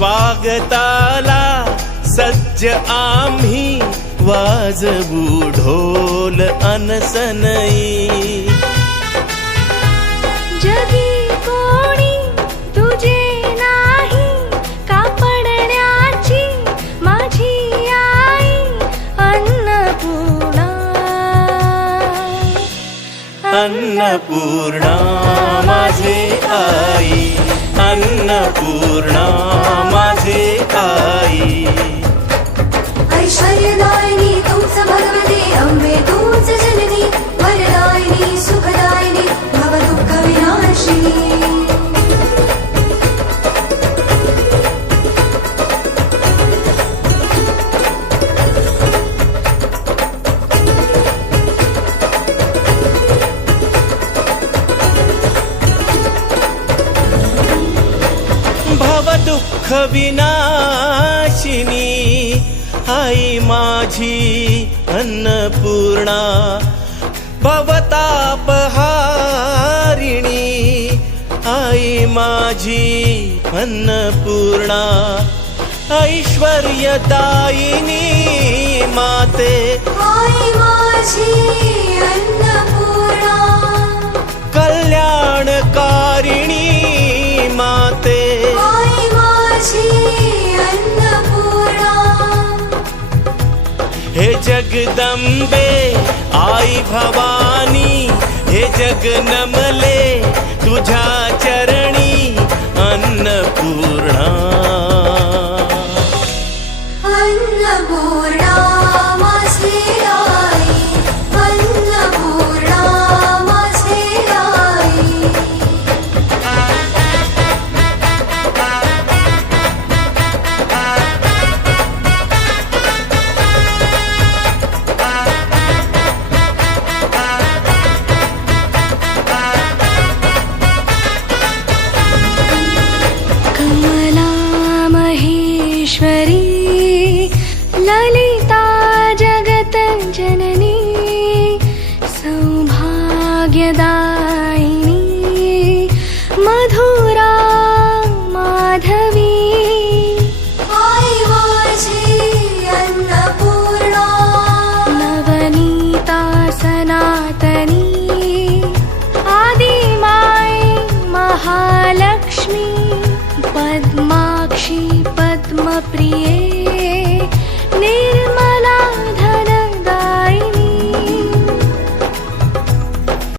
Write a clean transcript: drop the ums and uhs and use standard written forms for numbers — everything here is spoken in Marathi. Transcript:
स्वागताला सज्ज आम्ही वाजवू ढोल अनसनई। जगी कोणी तुझे नाही कापडण्याची माझी आई अन्नपूर्णा। अन्नपूर्णा माझे आई, अन्नपूर्णा माझे आई। ऐश्वर्यदायिनी तूच भगवती अम्बे तूच जननी, वरदायिनी सुखदायिनी भव दुःख विनाशिनी। भव दुःख विनाशिनी आई माझी अन्नपूर्णा। भवतापहारिणी आई माझी अन्नपूर्णा। ऐश्वर्यदायिनी माते आई माझी अन्नपूर्णा। कल्याणकारिणी माते आई माझी अन्नपूर्णा। हे जगदंबे आई भवानी, हे जग नमले तुझ्या चरणी अन्नपूर्णा। अन्नपूर्णा माझी आई, अन्नपूर्णा माझी आई। कमला महेश्वरी ललिता